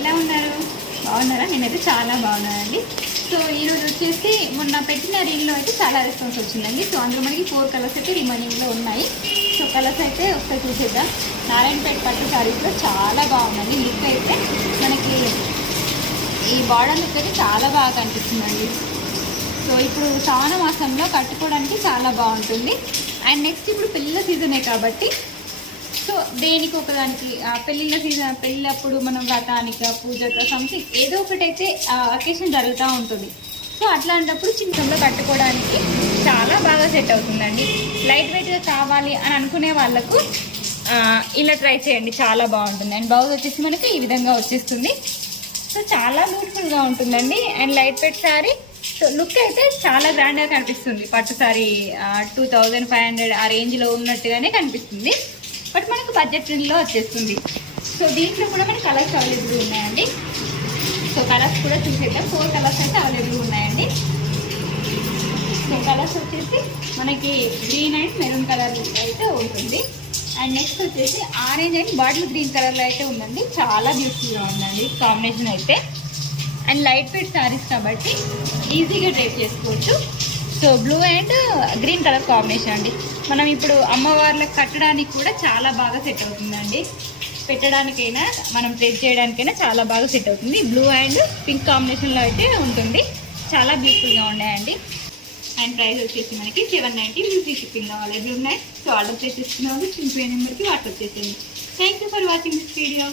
ఎలా ఉన్నారు? బాగున్నారా? నేనైతే చాలా బాగున్నానండి. సో ఈరోజు వచ్చేసి మొన్న పెట్టిన రీల్లో అయితే చాలా రెస్పాన్స్ వచ్చిందండి. సో అందులో మనకి 4 కలర్స్ అయితే రిమైనింగ్లో ఉన్నాయి. సో కలర్స్ అయితే ఒకసారి చూసేద్దాం. నారాయణపేట పట్టు శారీస్లో చాలా బాగుందండి. లుక్ అయితే మనకి ఈ బార్డర్ లుక్ అయితే చాలా బాగా కనిపిస్తుందండి. సో ఇప్పుడు శ్రావణ మాసంలో కట్టుకోవడానికి చాలా బాగుంటుంది. అండ్ నెక్స్ట్ ఇప్పుడు పెళ్ళిళ్ళ సీజనే కాబట్టి సో దేనికి ఒకదానికి పెళ్ళిళ్ళ సీజన్, పెళ్ళప్పుడు మనం వ్రతానిక పూజక సంథింగ్ ఏదో ఒకటైతే అకేషన్ జరుగుతూ ఉంటుంది. సో అట్లాంటప్పుడు చిన్నలో కట్టుకోవడానికి చాలా బాగా సెట్ అవుతుందండి. లైట్ వెయిట్గా కావాలి అని అనుకునే వాళ్ళకు ఇలా ట్రై చేయండి, చాలా బాగుంటుంది. అండ్ బ్లౌజ్ వచ్చేసి మనకి ఈ విధంగా వచ్చేస్తుంది. సో చాలా బ్యూటిఫుల్గా ఉంటుందండి. And light weight sari. So look అయితే చాలా గ్రాండ్గా కనిపిస్తుంది. పట్టు శారీ 2500 ఆ రేంజ్లో ఉన్నట్టుగానే కనిపిస్తుంది. బట్ మనకు బడ్జెట్ ఫ్రెండ్లో వచ్చేస్తుంది. సో దీంట్లో కూడా మనకి కలర్స్ అవైలబుల్ ఉన్నాయండి. సో కలర్స్ కూడా చూసేద్దాం. 4 కలర్స్ అయితే అవైలబుల్ ఉన్నాయండి. సో కలర్స్ వచ్చేసి మనకి గ్రీన్ అండ్ మెరూన్ కలర్ అయితే ఉంటుంది. అండ్ నెక్స్ట్ వచ్చేసి ఆరెంజ్ అండ్ బాటిల్ గ్రీన్ కలర్లో అయితే ఉందండి. చాలా బ్యూటిఫుల్గా ఉందండి కాంబినేషన్ అయితే. అండ్ లైట్ వెయిట్ శారీస్ కాబట్టి ఈజీగా డ్రైప్ చేసుకోవచ్చు. So blue and green colour combination అండి. మనం ఇప్పుడు అమ్మవార్లకు కట్టడానికి కూడా చాలా బాగా సెట్ అవుతుందండి. పెట్టడానికైనా మనం డ్రైప్ చేయడానికైనా చాలా బాగా సెట్ అవుతుంది. బ్లూ అండ్ పింక్ కాంబినేషన్లో అయితే ఉంటుంది. చాలా బ్యూటిఫుల్గా ఉన్నాయండి. అండ్ ప్రైస్ వచ్చేసి మనకి 790 ఫ్రీ షిప్పింగ్లో అవైలబుల్ ఉన్నాయి. So order చేసేస్తున్నాము. చింపే నెంబర్కి వాట్సాప్ చేసేయండి. Thank you for watching this video.